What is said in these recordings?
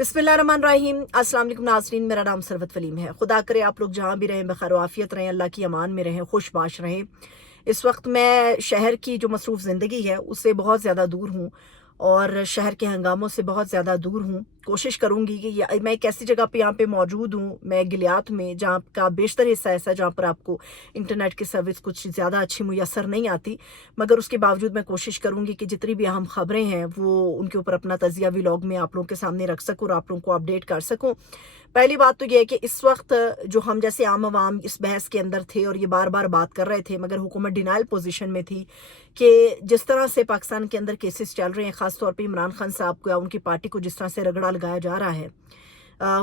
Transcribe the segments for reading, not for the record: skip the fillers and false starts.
बिस्मिल्लाहिर्रहमानिर्रहीम। अस्सलाम वालेकुम नाज़रीन, मेरा नाम सरवत वलीम है। खुदा करे आप लोग जहाँ भी रहें बखैर आफियत रहें, अल्लाह की अमान में रहें, खुशबाश रहें। इस वक्त मैं शहर की जो मसरूफ़ ज़िंदगी है उससे बहुत ज़्यादा दूर हूँ और शहर के हंगामों से बहुत ज़्यादा दूर हूँ। कोशिश करूँगी कि मैं एक ऐसी जगह पे यहाँ पे मौजूद हूँ, मैं गिलियात में, जहाँ का बेशतर हिस्सा ऐसा जहाँ पर आपको इंटरनेट की सर्विस कुछ ज़्यादा अच्छी मुयसर नहीं आती। मगर उसके बावजूद मैं कोशिश करूँगी कि जितनी भी अहम ख़बरें हैं वो उनके ऊपर अपना तज़िया व्लॉग में आप लोगों के सामने रख सकूँ और आप लोगों को अपडेट कर सकूँ। पहली बात तो ये है कि इस वक्त जो हम जैसे आम आवाम इस बहस के अंदर थे और ये बार बार बात कर रहे थे, मगर हुकूमत डिनाइल पोजीशन में थी कि जिस तरह से पाकिस्तान के अंदर केसेस चल रहे हैं, ख़ास तौर पे इमरान खान साहब को या उनकी पार्टी को जिस तरह से रगड़ा लगाया जा रहा है,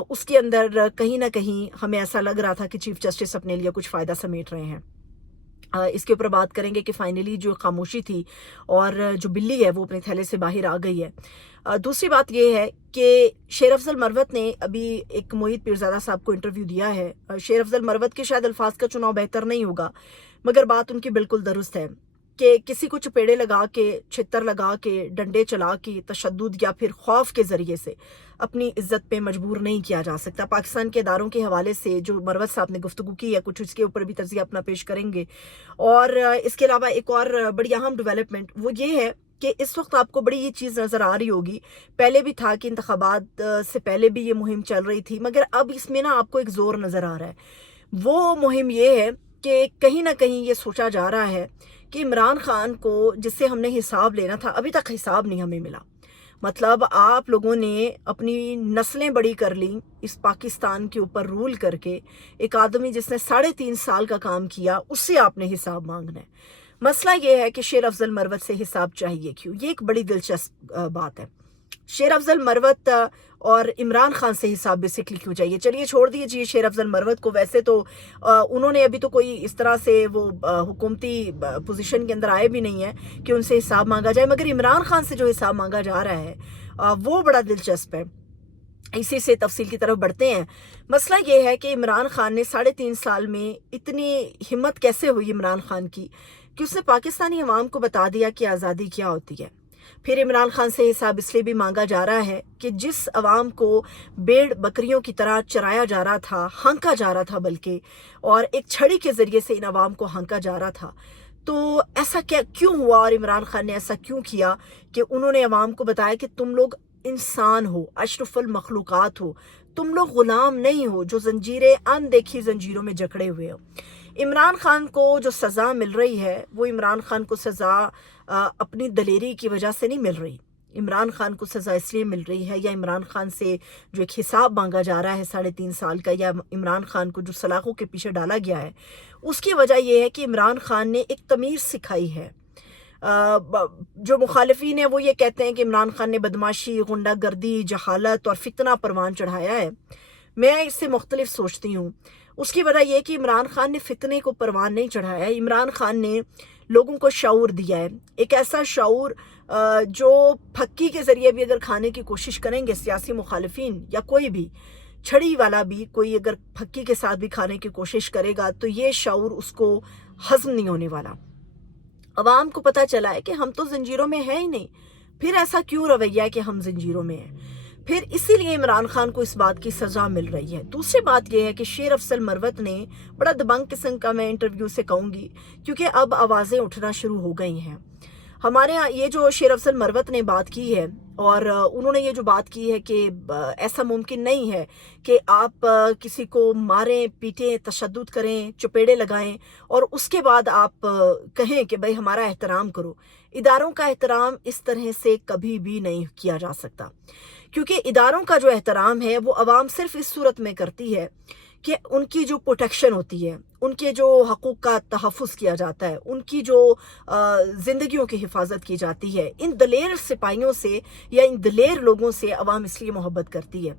उसके अंदर कहीं ना कहीं हमें ऐसा लग रहा था कि चीफ जस्टिस अपने लिए कुछ फ़ायदा समेट रहे हैं। इसके ऊपर बात करेंगे कि फाइनली जो खामोशी थी और जो बिल्ली है वो अपने थैले से बाहर आ गई है। दूसरी बात ये है कि शेर अफजल मरवत ने अभी एक मोहित पीरज़ादा साहब को इंटरव्यू दिया है। शेर अफजल मरवत के शायद अल्फाज का चुनाव बेहतर नहीं होगा, मगर बात उनकी बिल्कुल दुरुस्त है कि किसी को चपेड़े लगा के, छितर लगा के, डंडे चला के, तशद्दुद या फिर खौफ के ज़रिए से अपनी इज्जत पे मजबूर नहीं किया जा सकता। पाकिस्तान के इदारों के हवाले से जो मरवत साहब ने गुफ्तगू की है, कुछ इसके ऊपर भी तज़िया अपना पेश करेंगे। और इसके अलावा एक और बड़ी अहम डेवलपमेंट वो ये है कि इस वक्त आपको बड़ी ये चीज़ नज़र आ रही होगी, पहले भी था कि इंतखाबात से पहले भी ये मुहिम चल रही थी, मगर अब इसमें ना आपको एक ज़ोर नज़र आ रहा है। वो मुहिम ये है कि कहीं ना कहीं ये सोचा जा रहा है कि इमरान खान को जिससे हमने हिसाब लेना था, अभी तक हिसाब नहीं हमें मिला। मतलब आप लोगों ने अपनी नस्लें बड़ी कर ली इस पाकिस्तान के ऊपर रूल करके। एक आदमी जिसने 3.5 साल का काम किया, उससे आपने हिसाब मांगना है। मसला ये है कि शेर अफजल मरवत से हिसाब चाहिए क्यों? ये एक बड़ी दिलचस्प बात है। शेर अफजल मरवत और इमरान खान से हिसाब बेसिकली क्यों चाहिए? चलिए छोड़ दीजिए शेर अफजल मरवत को, वैसे तो उन्होंने अभी तो कोई इस तरह से वो हुकूमती पोजीशन के अंदर आए भी नहीं है कि उनसे हिसाब मांगा जाए, मगर इमरान खान से जो हिसाब मांगा जा रहा है वो बड़ा दिलचस्प है। इसी से तफसील की तरफ बढ़ते हैं। मसला ये है कि इमरान खान ने 3.5 साल में इतनी हिम्मत कैसे हुई इमरान खान की कि उसने पाकिस्तानी अवाम को बता दिया कि आज़ादी क्या होती है। फिर इमरान खान से हिसाब इसलिए भी मांगा जा रहा है कि जिस अवाम को भेड़ बकरियों की तरह चराया जा रहा था, हाँका जा रहा था बल्कि, और एक छड़ी के ज़रिए से इन अवाम को हाँका जा रहा था, तो ऐसा क्या क्यों हुआ और इमरान खान ने ऐसा क्यों किया कि उन्होंने अवाम को बताया कि तुम लोग इंसान हो, अशरफुल मखलूक़ात हो, तुम लोग गुलाम नहीं हो जो जंजीरें, अनदेखी जंजीरों में जकड़े हुए हो। इमरान खान को जो सज़ा मिल रही है वो इमरान खान को सज़ा अपनी दलेरी की वजह से नहीं मिल रही। इमरान खान को सज़ा इसलिए मिल रही है, या इमरान खान से जो एक हिसाब मांगा जा रहा है 3.5 साल का, या इमरान खान को जो सलाखों के पीछे डाला गया है, उसकी वजह यह है कि इमरान खान ने एक तमीज़ सिखाई है। जो मुखालिफिन है वो ये कहते हैं कि इमरान खान ने बदमाशी, गुंडागर्दी, जहालत और फितना परवान चढ़ाया है। मैं इससे मुख्तलिफ सोचती हूँ। उसकी वजह यह कि इमरान खान ने फितने को परवान नहीं चढ़ाया है। इमरान खान ने लोगों को शऊर दिया है, एक ऐसा शऊर जो फक्की के ज़रिए भी अगर खाने की कोशिश करेंगे सियासी मुखालिफिन या कोई भी छड़ी वाला भी, कोई अगर फक्की के साथ भी खाने की कोशिश करेगा तो ये शऊर उसको हज़म नहीं होने वाला। अवाम को पता चला है कि हम तो जंजीरों में है ही नहीं, फिर ऐसा क्यों रवैया है कि हम जंजीरों में हैं? फिर इसीलिए इमरान खान को इस बात की सज़ा मिल रही है। दूसरी बात यह है कि शेर अफजल मरवत ने बड़ा दबंग किस्म का, मैं इंटरव्यू से कहूँगी, क्योंकि अब आवाज़ें उठना शुरू हो गई हैं हमारे यहाँ। ये जो शेर अफजल मरवत ने बात की है, और उन्होंने ये जो बात की है कि ऐसा मुमकिन नहीं है कि आप किसी को मारें, पीटें, तशद्दुद करें, चपेड़े लगाएं और उसके बाद आप कहें कि भाई हमारा एहतराम करो। इदारों का एहतराम इस तरह से कभी भी नहीं किया जा सकता, क्योंकि इदारों का जो एहतराम है वो अवाम सिर्फ इस सूरत में करती है कि उनकी जो प्रोटेक्शन होती है, उनके जो हकूक़ का तहफ़्फ़ुज़ किया जाता है, उनकी जो ज़िंदगियों की हिफाजत की जाती है। इन दलेर सिपाहियों से या इन दलेर लोगों से अवाम इसलिए मोहब्बत करती है।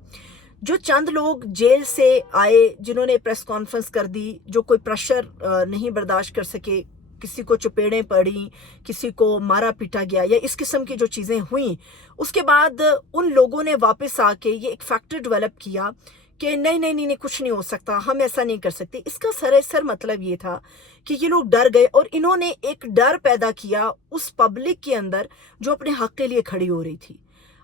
जो चंद लोग जेल से आए, जिन्होंने प्रेस कॉन्फ्रेंस कर दी, जो कोई प्रेशर नहीं बर्दाश्त कर सके, किसी को चपेड़ें पड़ी, किसी को मारा पीटा गया, या इस किस्म की जो चीज़ें हुई, उसके बाद उन लोगों ने वापस आके ये एक फैक्टर डेवलप किया कि नहीं नहीं नहीं नहीं, कुछ नहीं हो सकता, हम ऐसा नहीं कर सकते। इसका सरासर मतलब ये था कि ये लोग डर गए और इन्होंने एक डर पैदा किया उस पब्लिक के अंदर जो अपने हक के लिए खड़ी हो रही थी।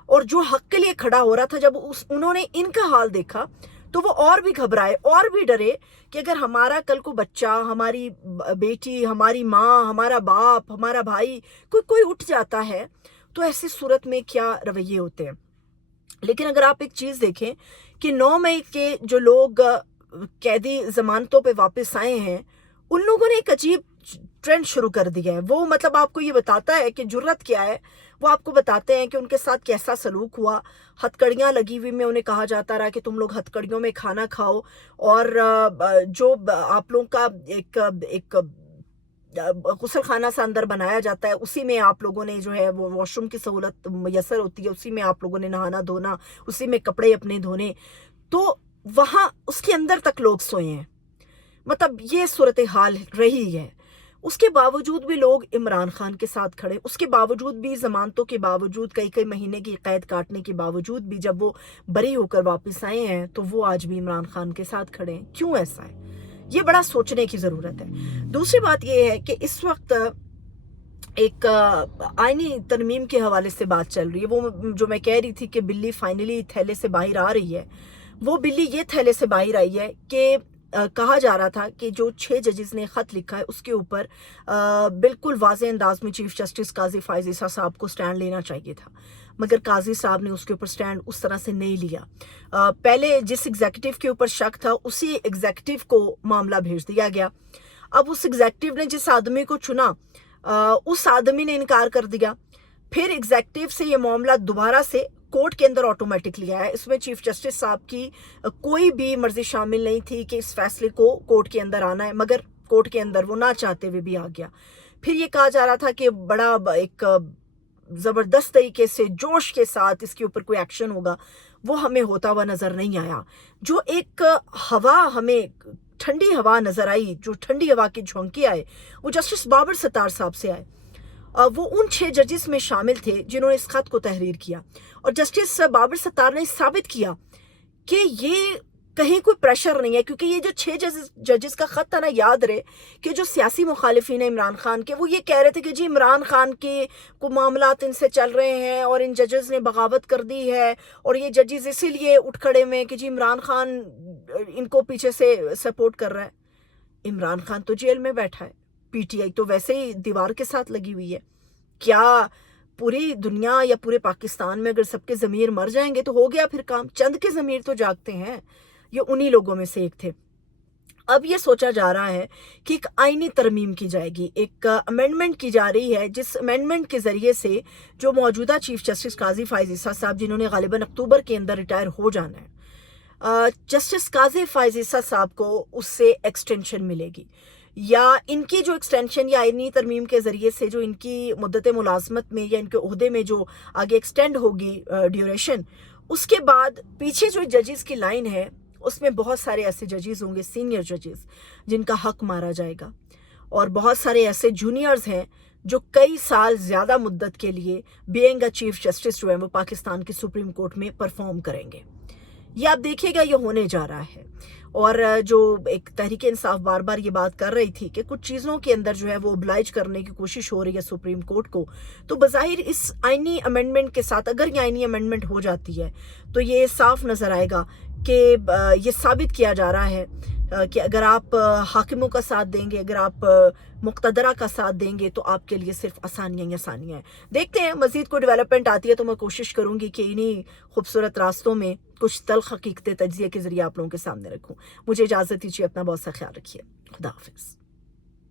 اور جو حق کے لیے کھڑا ہو رہا تھا، جب انہوں نے ان کا حال دیکھا تو وہ اور بھی گھبرائے اور بھی ڈرے کہ اگر ہمارا کل کو بچہ، ہماری بیٹی، ہماری ماں، ہمارا باپ، ہمارا بھائی کوئی اٹھ جاتا ہے تو ایسی صورت میں کیا رویے ہوتے ہیں۔ لیکن اگر آپ ایک چیز دیکھیں کہ 9 مئی کے جو لوگ قیدی ضمانتوں پہ واپس آئے ہیں، ان لوگوں نے ایک عجیب ٹرینڈ شروع کر دیا ہے۔ وہ مطلب آپ کو یہ بتاتا ہے کہ جرت کیا ہے، وہ آپ کو بتاتے ہیں کہ ان کے ساتھ کیسا سلوک ہوا۔ ہتھ کڑیاں لگی ہوئی میں انہیں کہا جاتا رہا کہ تم لوگ ہتھ کڑیوں میں کھانا کھاؤ، اور جو آپ لوگوں کا ایک غسل خانہ سا اندر بنایا جاتا ہے، اسی میں آپ لوگوں نے جو ہے وہ واش روم کی سہولت میسر ہوتی ہے، اسی میں آپ لوگوں نے نہانا دھونا، اسی میں کپڑے اپنے دھونے، تو وہاں اس کے اندر تک لوگ سوئے ہیں۔ مطلب یہ صورتحال رہی ہے۔ اس کے باوجود بھی لوگ عمران خان کے ساتھ کھڑے، اس کے باوجود بھی ضمانتوں کے باوجود، کئی مہینے کی قید کاٹنے کے باوجود بھی جب وہ بری ہو کر واپس آئے ہیں تو وہ آج بھی عمران خان کے ساتھ کھڑے ہیں۔ کیوں ایسا ہے؟ یہ بڑا سوچنے کی ضرورت ہے۔ دوسری بات یہ ہے کہ اس وقت ایک آئینی ترمیم کے حوالے سے بات چل رہی ہے۔ وہ جو میں کہہ رہی تھی کہ بلی فائنلی تھیلے سے باہر آ رہی ہے، وہ بلی یہ تھیلے سے باہر آئی ہے کہ کہا جا رہا تھا کہ جو 6 ججز نے خط لکھا ہے اس کے اوپر بالکل واضح انداز میں چیف جسٹس قاضی فائز عیسیٰ صاحب کو سٹینڈ لینا چاہیے تھا، مگر قاضی صاحب نے اس کے اوپر سٹینڈ اس طرح سے نہیں لیا۔ پہلے جس ایگزیکٹو کے اوپر شک تھا اسی ایگزیکٹو کو معاملہ بھیج دیا گیا۔ اب اس ایگزیکٹو نے جس آدمی کو چنا اس آدمی نے انکار کر دیا، پھر ایگزیکٹو سے یہ معاملہ دوبارہ سے کورٹ کے اندر آٹومیٹکلی آیا۔ اس میں چیف جسٹس صاحب کی کوئی بھی مرضی شامل نہیں تھی کہ اس فیصلے کو کورٹ کے اندر آنا ہے، مگر کورٹ کے اندر وہ نہ چاہتے ہوئے بھی آ گیا۔ پھر یہ کہا جا رہا تھا کہ بڑا ایک زبردست طریقے سے جوش کے ساتھ اس کے اوپر کوئی ایکشن ہوگا، وہ ہمیں ہوتا ہوا نظر نہیں آیا۔ جو ایک ہوا ہمیں ٹھنڈی ہوا نظر آئی، جو ٹھنڈی ہوا کے جھونکے آئے، وہ جسٹس بابر ستار صاحب سے آئے۔ وہ ان 6 ججز میں شامل تھے جنہوں نے اس خط کو تحریر کیا، اور جسٹس بابر ستار نے ثابت کیا کہ یہ کہیں کوئی پریشر نہیں ہے، کیونکہ یہ جو 6 ججز کا خط تھا نا، یاد رہے کہ جو سیاسی مخالفین ہیں عمران خان کے، وہ یہ کہہ رہے تھے کہ جی عمران خان کے کو معاملات ان سے چل رہے ہیں اور ان ججز نے بغاوت کر دی ہے، اور یہ ججز اسی لیے اٹھ کھڑے ہوئے کہ جی عمران خان ان کو پیچھے سے سپورٹ کر رہا ہے۔ عمران خان تو جیل میں بیٹھا ہے، پی ٹی آئی تو ویسے ہی دیوار کے ساتھ لگی ہوئی ہے۔ کیا پوری دنیا یا پورے پاکستان میں اگر سب کے ضمیر مر جائیں گے تو ہو گیا پھر کام؟ چند کے ضمیر تو جاگتے ہیں، یہ انہی لوگوں میں سے ایک تھے۔ اب یہ سوچا جا رہا ہے کہ ایک آئینی ترمیم کی جائے گی، ایک امینڈمنٹ کی جا رہی ہے، جس امینڈمنٹ کے ذریعے سے جو موجودہ چیف جسٹس قاضی فائز عیسیٰ صاحب، جنہوں نے غالباً اکتوبر کے اندر ریٹائر ہو جانا ہے، جسٹس قاضی فائز عیسیٰ صاحب کو اس سے ایکسٹینشن ملے گی، یا ان کی جو ایکسٹینشن یا آئینی ترمیم کے ذریعے سے جو ان کی مدت ملازمت میں یا ان کے عہدے میں جو آگے ایکسٹینڈ ہوگی ڈیوریشن، اس کے بعد پیچھے جو ججز کی لائن ہے اس میں بہت سارے ایسے ججز ہوں گے، سینئر ججز، جن کا حق مارا جائے گا، اور بہت سارے ایسے جونیئرز ہیں جو کئی سال زیادہ مدت کے لیے بینگ اے چیف جسٹس جو ہے وہ پاکستان کی سپریم کورٹ میں پرفارم کریں گے۔ یہ آپ دیکھیے گا، یہ ہونے جا رہا ہے۔ اور جو ایک تحریک انصاف بار بار یہ بات کر رہی تھی کہ کچھ چیزوں کے اندر جو ہے وہ oblige کرنے کی کوشش ہو رہی ہے سپریم کورٹ کو، تو بظاہر اس آئینی امینڈمنٹ کے ساتھ اگر یہ آئینی امینڈمنٹ ہو جاتی ہے تو یہ صاف نظر آئے گا کہ یہ ثابت کیا جا رہا ہے کہ اگر آپ حاکموں کا ساتھ دیں گے، اگر آپ مقتدرہ کا ساتھ دیں گے تو آپ کے لیے صرف آسانیاں ہی آسانیاں ہیں۔ دیکھتے ہیں مزید کوئی ڈیولپمنٹ آتی ہے تو میں کوشش کروں گی کہ انہی خوبصورت راستوں میں کچھ تلخ حقیقتیں تجزیے کے ذریعے آپ لوگوں کے سامنے رکھوں۔ مجھے اجازت دیجیے، اپنا بہت سا خیال رکھیے، خدا حافظ۔